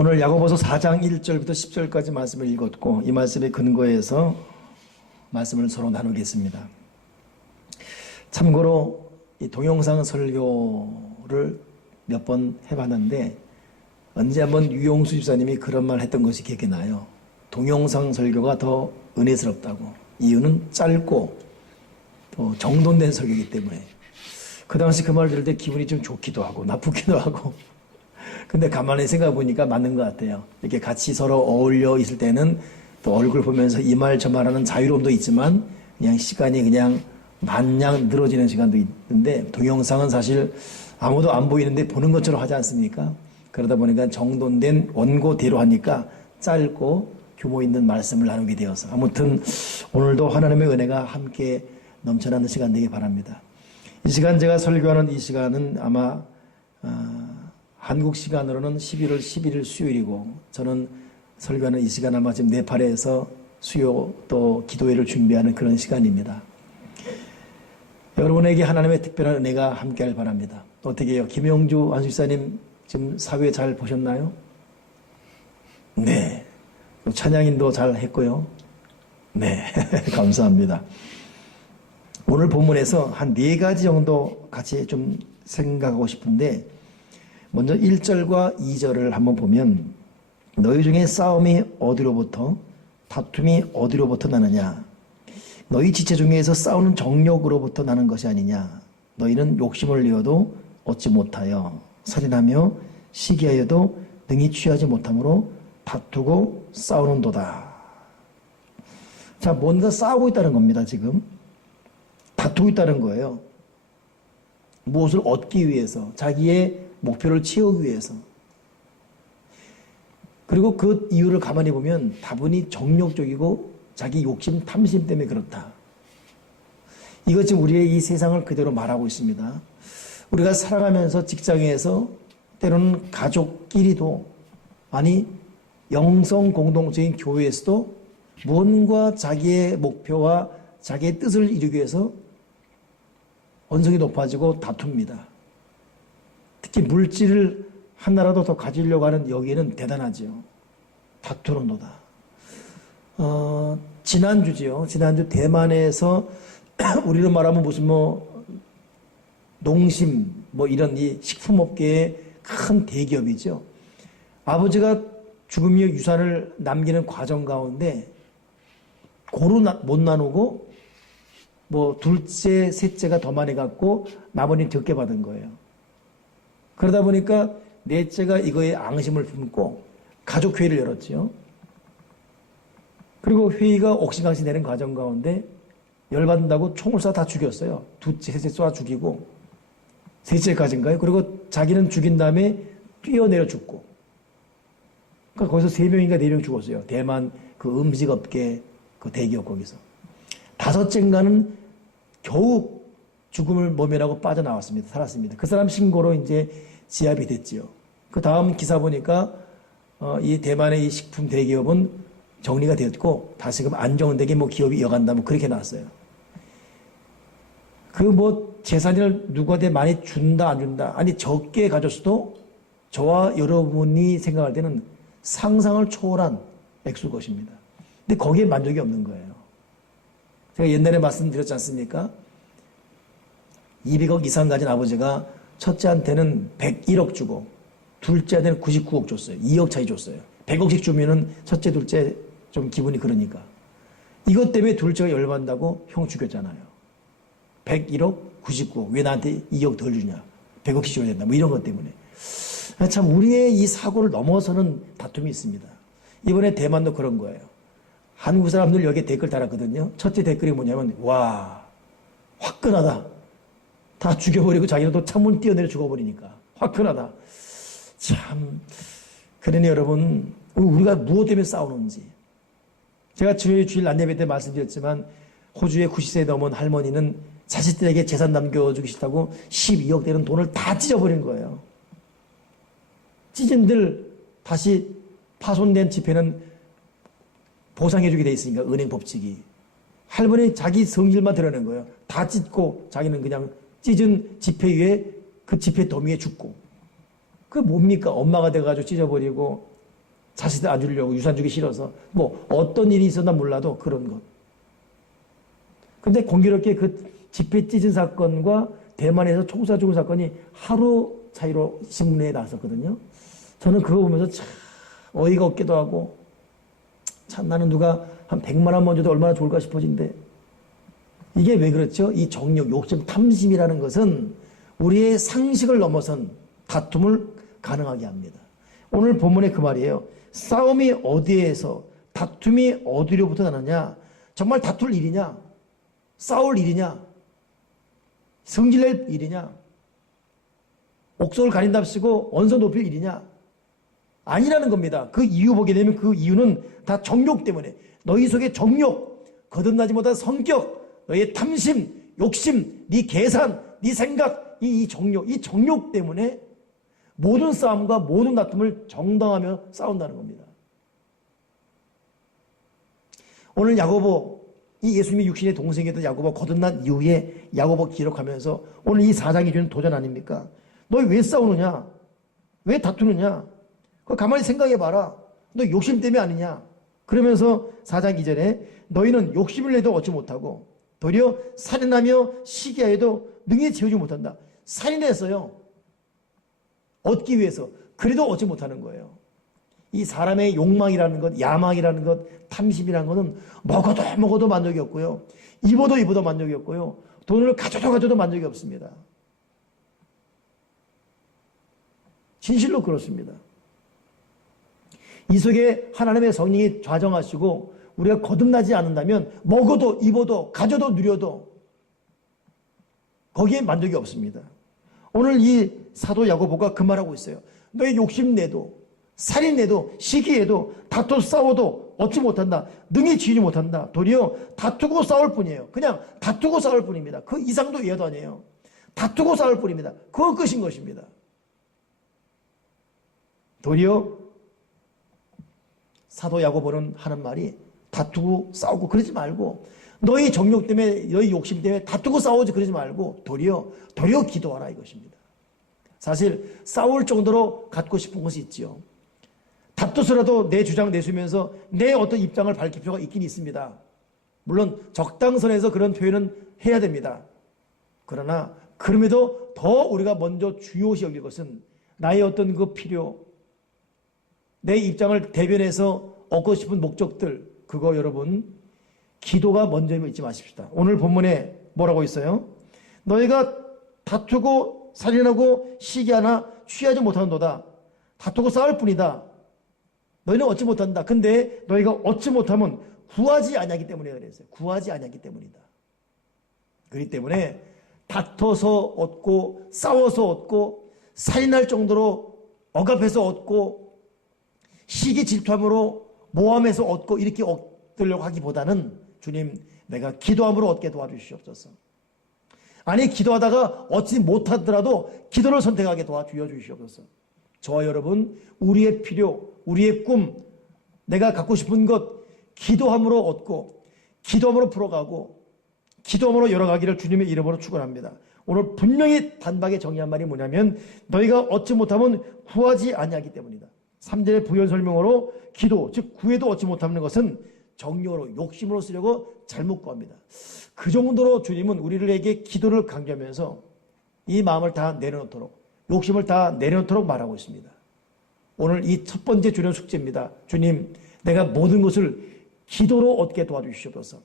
오늘 야고보서 4장 1절부터 10절까지 말씀을 읽었고 이 말씀에 근거해서 말씀을 서로 나누겠습니다. 참고로 이 동영상 설교를 몇 번 해봤는데 언제 한번 유용수 집사님이 그런 말 했던 것이 기억이 나요. 동영상 설교가 더 은혜스럽다고. 이유는 짧고 또 정돈된 설교이기 때문에. 그 당시 그말 들을 때 기분이 좀 좋기도 하고 나쁘기도 하고. 근데 가만히 생각해 보니까 맞는 것 같아요. 이렇게 같이 서로 어울려 있을 때는 또 얼굴 보면서 이 말 저 말하는 자유로움도 있지만 그냥 시간이 그냥 마냥 늘어지는 시간도 있는데 동영상은 사실 아무도 안 보이는데 보는 것처럼 하지 않습니까? 그러다 보니까 정돈된 원고대로 하니까 짧고 규모 있는 말씀을 나누게 되어서 아무튼 오늘도 하나님의 은혜가 함께 넘쳐나는 시간 되기 바랍니다. 이 시간 제가 설교하는 이 시간은 아마 어, 한국 시간으로는 11월 11일 수요일이고 저는 설교하는 이 시간 아마 지금 네팔에서 수요 또 기도회를 준비하는 그런 시간입니다. 여러분에게 하나님의 특별한 은혜가 함께할 바랍니다. 어떻게 해요? 김영주 한수사님 지금 사회 잘 보셨나요? 네. 찬양인도 잘 했고요. 네. 감사합니다. 오늘 본문에서 한 네 가지 정도 같이 좀 생각하고 싶은데 먼저 1절과 2절을 한번 보면 너희 중에 싸움이 어디로부터 다툼이 어디로부터 나느냐 너희 지체 중에서 싸우는 정욕으로부터 나는 것이 아니냐 너희는 욕심을 내어도 얻지 못하여 살인하며 시기하여도 능히 취하지 못하므로 다투고 싸우는도다. 자, 뭔가 싸우고 있다는 겁니다, 지금. 다투고 있다는 거예요. 무엇을 얻기 위해서, 자기의 목표를 채우기 위해서. 그리고 그 이유를 가만히 보면 다분히 정욕적이고 자기 욕심, 탐심 때문에 그렇다. 이것이 우리의 이 세상을 그대로 말하고 있습니다. 우리가 살아가면서 직장에서 때로는 가족끼리도 아니 영성 공동체인 교회에서도 무언가 자기의 목표와 자기의 뜻을 이루기 위해서 언성이 높아지고 다툽니다. 특히 물질을 하나라도 더 가지려고 하는 여기는 대단하지요. 다투는도다. 어, 지난주지요. 지난주 대만에서 우리로 말하면 무슨 뭐 농심 뭐 이런 이 식품업계의 큰 대기업이죠. 아버지가 죽음 이후 유산을 남기는 과정 가운데 고루 나, 못 나누고 뭐 둘째, 셋째가 더 많이 갖고 나머지는 적게 받은 거예요. 그러다 보니까 넷째가 이거에 앙심을 품고 가족 회의를 열었지요. 그리고 회의가 옥신강신 되는 과정 가운데 열받는다고 총을 쏴 다 죽였어요. 둘째, 셋째 쏴 죽이고 셋째까지인가요? 그리고 자기는 죽인 다음에 뛰어내려 죽고. 그러니까 거기서 세 명인가 네 명 죽었어요. 대만 그 음식업계 그 대기업 거기서. 다섯째인가는 겨우 죽음을 모면하고 빠져나왔습니다. 살았습니다. 그 사람 신고로 이제 지압이 됐지요. 그 다음 기사 보니까 어, 이 대만의 이 식품 대기업은 정리가 되었고 다시금 안정되게 뭐 기업이 이어간다 뭐 그렇게 나왔어요. 그 뭐 재산을 누구한테 많이 준다 안 준다 아니 적게 가졌어도 저와 여러분이 생각할 때는 상상을 초월한 액수 것입니다. 근데 거기에 만족이 없는 거예요. 제가 옛날에 말씀드렸지 않습니까? 200억 이상 가진 아버지가 첫째한테는 101억 주고 둘째한테는 99억 줬어요. 2억 차이 줬어요. 100억씩 주면은 첫째, 둘째 좀 기분이 그러니까. 이것 때문에 둘째가 열받는다고 형 죽였잖아요. 101억, 99억. 왜 나한테 2억 덜 주냐. 100억씩 줘야 된다. 뭐 이런 것 때문에. 참, 우리의 이 사고를 넘어서는 다툼이 있습니다. 이번에 대만도 그런 거예요. 한국 사람들 여기에 댓글 달았거든요. 첫째 댓글이 뭐냐면, 와, 화끈하다. 다 죽여버리고 자기는 또 창문 뛰어내려 죽어버리니까. 화끈하다. 참, 그러니 여러분, 우리가 무엇 때문에 싸우는지. 제가 주일 주일 안내회 때 말씀드렸지만, 호주의 90세 넘은 할머니는 자식들에게 재산 남겨주기 싫다고 12억 되는 돈을 다 찢어버린 거예요. 찢은들 다시 파손된 지폐는 보상해주게 돼 있으니까, 은행 법칙이. 할머니 자기 성질만 드러낸 거예요. 다 찢고 자기는 그냥 찢은 지폐 위에 그 지폐 더미에 죽고. 그 뭡니까? 엄마가 돼가지고 찢어버리고 자식들 안 주려고 유산 주기 싫어서 뭐 어떤 일이 있었나 몰라도 그런 것. 근데 공교롭게 그 집회 찢은 사건과 대만에서 총사 죽은 사건이 하루 차이로 신문에 나왔었거든요. 저는 그거 보면서 참 어이가 없기도 하고 참 나는 누가 한 100만 원만 줘도 얼마나 좋을까 싶어진데 이게 왜 그렇죠? 이 정욕, 욕심, 탐심이라는 것은 우리의 상식을 넘어선 다툼을 가능하게 합니다. 오늘 본문의 그 말이에요. 싸움이 어디에서, 다툼이 어디로부터 나느냐? 정말 다툴 일이냐? 싸울 일이냐? 성질낼 일이냐? 옥석을 가린답시고 언서 높일 일이냐? 아니라는 겁니다. 그 이유 보게 되면 그 이유는 다 정욕 때문에 너희 속에 정욕, 거듭나지 못한 성격, 너의 탐심, 욕심, 네 계산, 네 생각, 이, 이 정욕, 이 정욕 때문에 모든 싸움과 모든 다툼을 정당하며 싸운다는 겁니다. 오늘 야고보 이 예수님이 육신의 동생이었던 야고보 거듭난 이후에 야고보 기록하면서 오늘 이 사장이 주는 도전 아닙니까? 너 왜 싸우느냐? 왜 다투느냐? 그 가만히 생각해 봐라. 너 욕심 때문에 아니냐? 그러면서 사장 이전에 너희는 욕심을 내도 얻지 못하고 도리어 살인하며 시기하여도 능히 채우지 못한다. 살인했어요. 얻기 위해서. 그래도 얻지 못하는 거예요. 이 사람의 욕망이라는 것, 야망이라는 것, 탐심이라는 것은 먹어도 먹어도 만족이 없고요. 입어도 입어도 만족이 없고요. 돈을 가져도 가져도 만족이 없습니다. 진실로 그렇습니다. 이 속에 하나님의 성령이 좌정하시고 우리가 거듭나지 않는다면 먹어도 입어도 가져도 누려도 거기에 만족이 없습니다. 오늘 이 사도 야고보가 그 말하고 있어요. 너의 욕심 내도 살인 내도 시기에도 다투 싸워도 얻지 못한다. 능히 지지 못한다. 도리어 다투고 싸울 뿐이에요. 그냥 다투고 싸울 뿐입니다. 그 이상도 이해도 아니에요. 다투고 싸울 뿐입니다. 그거 끝인 것입니다. 도리어 사도 야고보는 하는 말이 다투고 싸우고 그러지 말고 너희 정욕 때문에 너희 욕심 때문에 다투고 싸우지 그러지 말고 도리어 도리어 기도하라 이것입니다. 사실 싸울 정도로 갖고 싶은 것이 있지요. 다투서라도 내 주장 내수면서 내 어떤 입장을 밝힐 필요가 있긴 있습니다. 물론 적당선에서 그런 표현은 해야 됩니다. 그러나 그럼에도 더 우리가 먼저 주요시 여길 것은 나의 어떤 그 필요, 내 입장을 대변해서 얻고 싶은 목적들, 그거 여러분, 기도가 먼저임을 잊지 마십시다. 오늘 본문에 뭐라고 있어요? 너희가 다투고 살인하고 시기하나 취하지 못하는도다. 다투고 싸울 뿐이다. 너희는 얻지 못한다. 근데 너희가 얻지 못하면 구하지 아니하기 때문에 그랬어요. 구하지 아니하기 때문이다. 그렇기 때문에 다퉈서 얻고 싸워서 얻고 살인할 정도로 억압해서 얻고 시기 질투함으로 모함해서 얻고 이렇게 얻으려고 하기보다는 주님 내가 기도함으로 얻게 도와주시옵소서. 아니 기도하다가 얻지 못하더라도 기도를 선택하게 도와주여 주시옵소서. 저와 여러분 우리의 필요, 우리의 꿈, 내가 갖고 싶은 것 기도함으로 얻고 기도함으로 풀어가고 기도함으로 열어가기를 주님의 이름으로 축원합니다. 오늘 분명히 단박에 정의한 말이 뭐냐면 너희가 얻지 못하면 구하지 아니하기 때문이다. 3절의 부연 설명으로 기도, 즉 구해도 얻지 못하는 것은 정욕으로 욕심으로 쓰려고 잘못 구합니다. 그 정도로 주님은 우리들에게 기도를 강조하면서 이 마음을 다 내려놓도록 욕심을 다 내려놓도록 말하고 있습니다. 오늘 이 첫 번째 주년 숙제입니다. 주님, 내가 모든 것을 기도로 얻게 도와주시옵소서.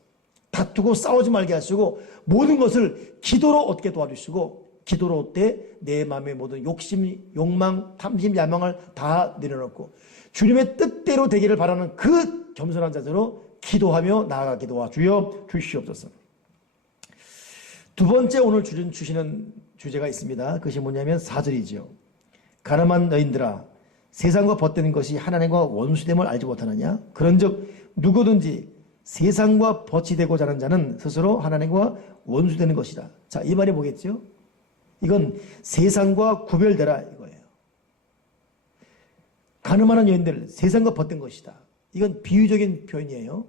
다투고 싸우지 말게 하시고 모든 것을 기도로 얻게 도와주시고 기도로 얻되 내 마음의 모든 욕심, 욕망, 탐심, 야망을 다 내려놓고 주님의 뜻대로 되기를 바라는 그 겸손한 자세로 기도하며 나아가게 도와 주여 주시옵소서. 두 번째 오늘 주시는 주제가 있습니다. 그것이 뭐냐면 사절이지요. 가늠한 너인들아 세상과 벗되는 것이 하나님과 원수됨을 알지 못하느냐? 그런즉 누구든지 세상과 벗이 되고자 하는 자는 스스로 하나님과 원수되는 것이다. 자, 이 말이 뭐겠죠? 이건 세상과 구별되라 이거예요. 가늠하는 여인들 세상과 벗된 것이다. 이건 비유적인 표현이에요.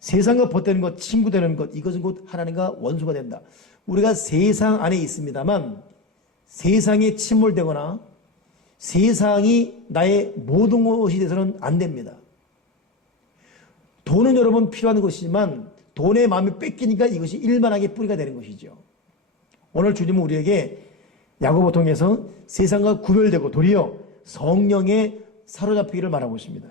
세상과 벗되는 것, 친구 되는 것, 이것은 곧 하나님과 원수가 된다. 우리가 세상 안에 있습니다만 세상에 침몰되거나 세상이 나의 모든 것이 돼서는 안 됩니다. 돈은 여러분 필요한 것이지만 돈의 마음이 뺏기니까 이것이 일만하게 뿌리가 되는 것이죠. 오늘 주님은 우리에게 야고보 통해서 세상과 구별되고 도리어 성령에 사로잡히기를 말하고 있습니다.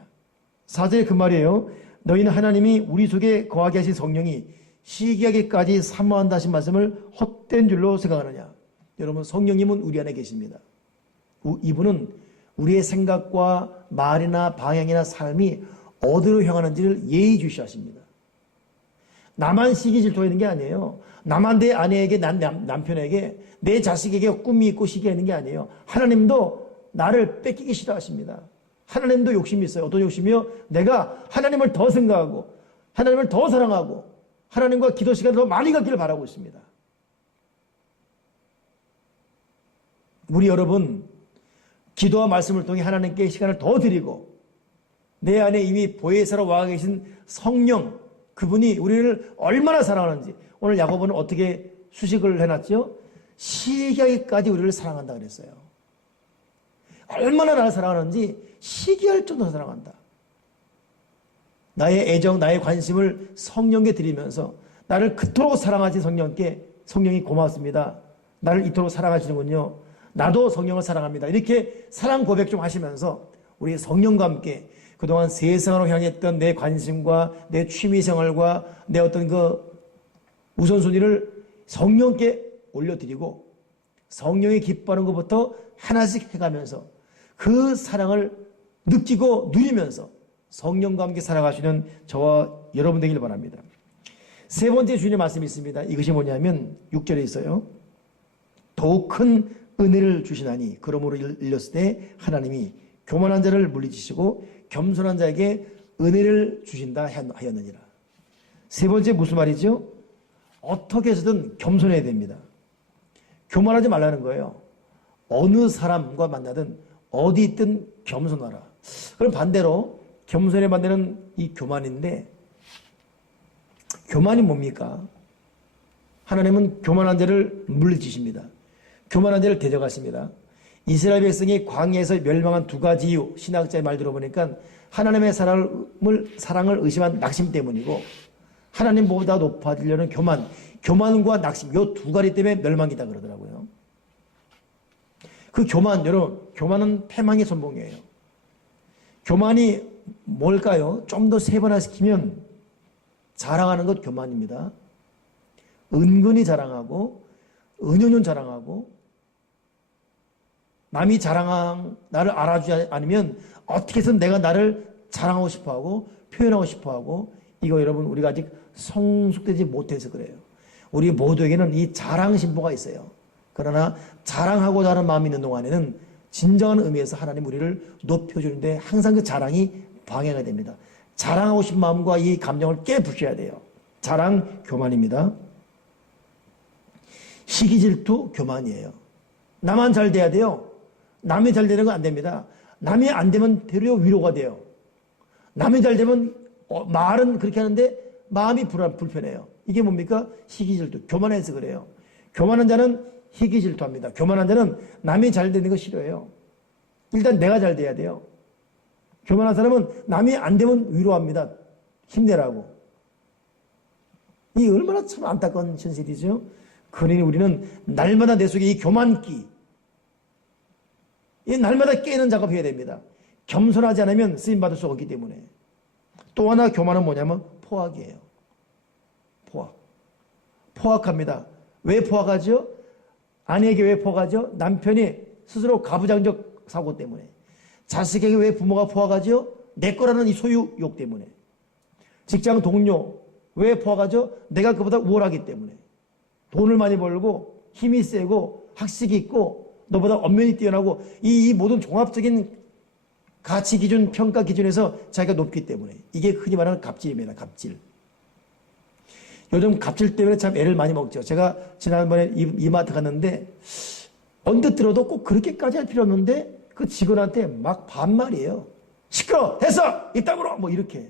사제의 그 말이에요. 너희는 하나님이 우리 속에 거하게 하신 성령이 시기하기까지 사모한다 하신 말씀을 헛된 줄로 생각하느냐. 여러분 성령님은 우리 안에 계십니다. 이분은 우리의 생각과 말이나 방향이나 삶이 어디로 향하는지를 예의주시하십니다. 나만 시기 질투하는 게 아니에요. 나만 내 아내에게, 난 남편에게, 내 자식에게 꿈이 있고 시기하는 게 아니에요. 하나님도 나를 뺏기기 싫어하십니다. 하나님도 욕심이 있어요. 어떤 욕심이요? 내가 하나님을 더 생각하고, 하나님을 더 사랑하고, 하나님과 기도 시간을 더 많이 갖기를 바라고 있습니다. 우리 여러분, 기도와 말씀을 통해 하나님께 시간을 더 드리고, 내 안에 이미 보혜사로 와 계신 성령, 그분이 우리를 얼마나 사랑하는지 오늘 야고보는 어떻게 수식을 해놨죠? 시기하기까지 우리를 사랑한다 그랬어요. 얼마나 나를 사랑하는지 시기할 정도로 사랑한다. 나의 애정, 나의 관심을 성령께 드리면서 나를 그토록 사랑하신 성령께 성령이 고맙습니다. 나를 이토록 사랑하시는군요. 나도 성령을 사랑합니다. 이렇게 사랑 고백 좀 하시면서 우리 성령과 함께 그동안 세상으로 향했던 내 관심과 내 취미 생활과 내 어떤 그 우선순위를 성령께 올려드리고 성령이 기뻐하는 것부터 하나씩 해가면서 그 사랑을 느끼고 누리면서 성령과 함께 살아가시는 저와 여러분 되기를 바랍니다. 세 번째 주님의 말씀이 있습니다. 이것이 뭐냐면 6절에 있어요. 더욱 큰 은혜를 주시나니 그러므로 일렀을 때 하나님이 교만한 자를 물리치시고 겸손한 자에게 은혜를 주신다 하였느니라. 세 번째 무슨 말이죠? 어떻게 해서든 겸손해야 됩니다. 교만하지 말라는 거예요. 어느 사람과 만나든 어디 있든 겸손하라. 그럼 반대로 겸손의 반대는 이 교만인데 교만이 뭡니까? 하나님은 교만한 자를 물리치십니다. 교만한 자를 대적하십니다. 이스라엘 백성이 광야에서 멸망한 두 가지 이유 신학자의 말 들어보니까 하나님의 사랑을 사랑을 의심한 낙심 때문이고 하나님보다 높아지려는 교만, 교만과 낙심 이 두 가지 때문에 멸망이다 그러더라고요. 그 교만 여러분 교만은 패망의 선봉이에요. 교만이 뭘까요? 좀 더 세분화시키면 자랑하는 것 교만입니다. 은근히 자랑하고 은연연 자랑하고 남이 자랑한 나를 알아주지 않으면 어떻게 해서 내가 나를 자랑하고 싶어 하고 표현하고 싶어 하고 이거 여러분 우리가 아직 성숙되지 못해서 그래요. 우리 모두에게는 이 자랑 심보가 있어요. 그러나 자랑하고자 하는 마음이 있는 동안에는 진정한 의미에서 하나님 우리를 높여주는데 항상 그 자랑이 방해가 됩니다. 자랑하고 싶은 마음과 이 감정을 깨부셔야 돼요. 자랑 교만입니다. 시기 질투 교만이에요. 나만 잘 돼야 돼요. 남이 잘 되는 건 안 됩니다. 남이 안 되면 되려 위로가 돼요. 남이 잘 되면 어, 말은 그렇게 하는데 마음이 불안, 불편해요. 이게 뭡니까? 희기질투. 교만해서 그래요. 교만한 자는 희기질투합니다. 교만한 자는 남이 잘 되는 거 싫어해요. 일단 내가 잘 돼야 돼요. 교만한 사람은 남이 안 되면 위로합니다. 힘내라고. 이 얼마나 참 안타까운 현실이죠. 그러니 우리는 날마다 내 속에 이 교만기, 이 날마다 깨는 작업해야 됩니다. 겸손하지 않으면 쓰임받을 수 없기 때문에. 또 하나 교만은 뭐냐면 포악이에요. 포악. 포악합니다. 왜 포악하죠? 아내에게 왜 포악하죠? 남편이 스스로 가부장적 사고 때문에. 자식에게 왜 부모가 포악하죠? 내 거라는 이 소유욕 때문에. 직장 동료 왜 포악하죠? 내가 그보다 우월하기 때문에. 돈을 많이 벌고 힘이 세고 학식이 있고 너보다 엄연히 뛰어나고 이, 이 모든 종합적인 가치 기준, 평가 기준에서 자기가 높기 때문에 이게 흔히 말하는 갑질입니다. 갑질. 요즘 갑질 때문에 참 애를 많이 먹죠. 제가 지난번에 이, 마트 갔는데 언뜻 들어도 꼭 그렇게까지 할 필요 없는데 그 직원한테 막 반말이에요. 시끄러! 됐어! 이따구로! 뭐 이렇게.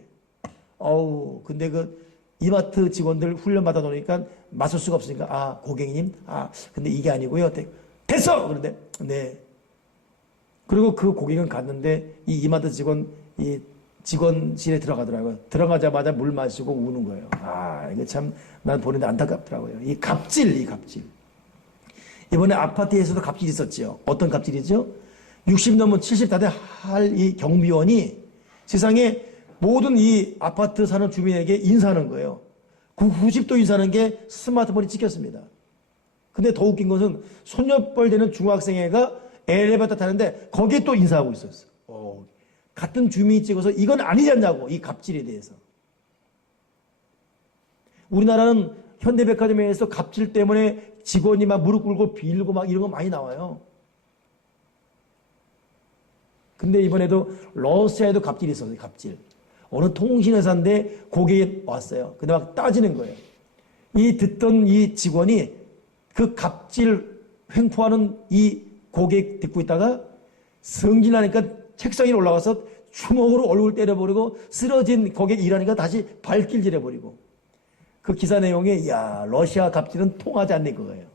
어우, 근데 그 이마트 직원들 훈련 받아 놓으니까 맞설 수가 없으니까 아, 고객님, 아, 근데 이게 아니고요. 됐어! 그런데, 네. 그리고 그 고객은 갔는데 이 이마트 직원 이 직원실에 들어가더라고요. 들어가자마자 물 마시고 우는 거예요. 아 이거 참난 보는데 안타깝더라고요. 이 갑질 이 갑질. 이번에 아파트에서도 갑질이 있었지요. 어떤 갑질이죠? 60 넘은 70 다 된 할 이 경비원이 세상에 모든 이 아파트 사는 주민에게 인사하는 거예요. 90도 인사하는 게 스마트폰이 찍혔습니다. 근데 더 웃긴 것은 손녀뻘 되는 중학생 애가 엘리베이터 타는데 거기에 또 인사하고 있었어. 어, 같은 주민이 찍어서 이건 아니지 않냐고 이 갑질에 대해서. 우리나라는 현대백화점에서 갑질 때문에 직원이 막 무릎 꿇고 빌고 막 이런 거 많이 나와요. 근데 이번에도 러시아에도 갑질이 있었어요. 갑질. 어느 통신회사인데 고객이 왔어요. 근데 막 따지는 거예요. 이 듣던 이 직원이 그 갑질 횡포하는 이 고객 듣고 있다가 성질나니까 책상 위에 올라가서 주먹으로 얼굴 때려버리고 쓰러진 고객 일하니까 다시 발길질 해버리고 그 기사 내용에 야 러시아 갑질은 통하지 않는 거예요.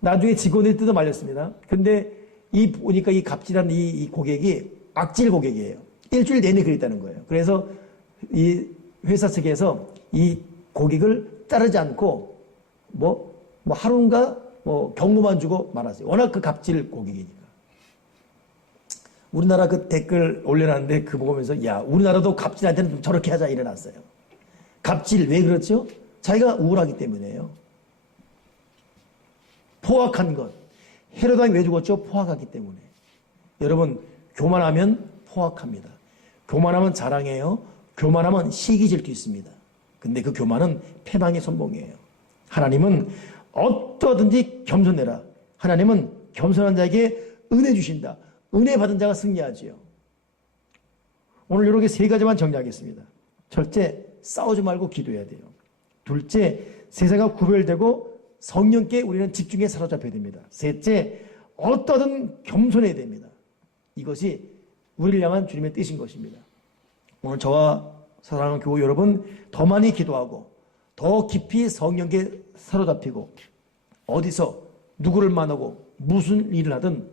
나중에 직원들이 뜯어 말렸습니다. 근데 이 보니까 이 갑질한 이, 이 고객이 악질 고객이에요. 일주일 내내 그랬다는 거예요. 그래서 이 회사 측에서 이 고객을 따르지 않고 뭐, 뭐 하루인가 뭐 경고만 주고 말았어요. 워낙 그 갑질 고객이니까. 우리나라 그 댓글 올려놨는데 그 보면서 야 우리나라도 갑질한테는 좀 저렇게 하자 일어났어요. 갑질 왜 그렇죠? 자기가 우울하기 때문에요. 포악한 것. 헤로당이 왜 죽었죠? 포악하기 때문에. 여러분 교만하면 포악합니다. 교만하면 자랑해요. 교만하면 시기 질투 있습니다. 근데 그 교만은 패망의 선봉이에요. 하나님은 어떠든지 겸손해라. 하나님은 겸손한 자에게 은혜 주신다. 은혜 받은 자가 승리하지요. 오늘 이렇게 세 가지만 정리하겠습니다. 첫째, 싸우지 말고 기도해야 돼요. 둘째, 세상과 구별되고 성령께 우리는 집중해 사로잡혀야 됩니다. 셋째, 어떠든 겸손해야 됩니다. 이것이 우리를 향한 주님의 뜻인 것입니다. 오늘 저와 사랑하는 교우 여러분 더 많이 기도하고 더 깊이 성령께 사로잡히고 어디서 누구를 만나고 무슨 일을 하든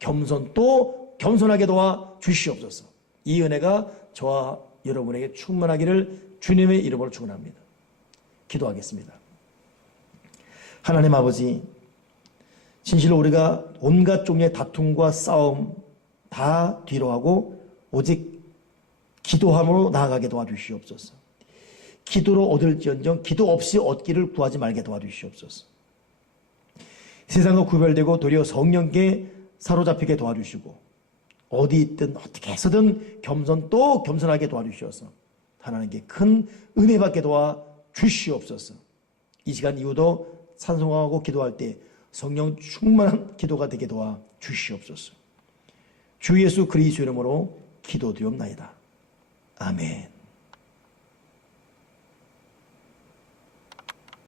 겸손 또 겸손하게 도와 주시옵소서. 이 은혜가 저와 여러분에게 충만하기를 주님의 이름으로 축원합니다. 기도하겠습니다. 하나님 아버지 진실로 우리가 온갖 종류의 다툼과 싸움 다 뒤로하고 오직 기도함으로 나아가게 도와주시옵소서. 기도로 얻을지언정 기도 없이 얻기를 구하지 말게 도와주시옵소서. 세상과 구별되고 도리어 성령께 사로잡히게 도와주시고 어디 있든 어떻게 해서든 겸손 또 겸손하게 도와주시옵소서. 하나님께 큰 은혜 받게 도와 주시옵소서. 이 시간 이후도 찬송하고 기도할 때 성령 충만한 기도가 되게 도와 주시옵소서. 주 예수 그리스도 이름으로 기도드리옵나이다. 아멘.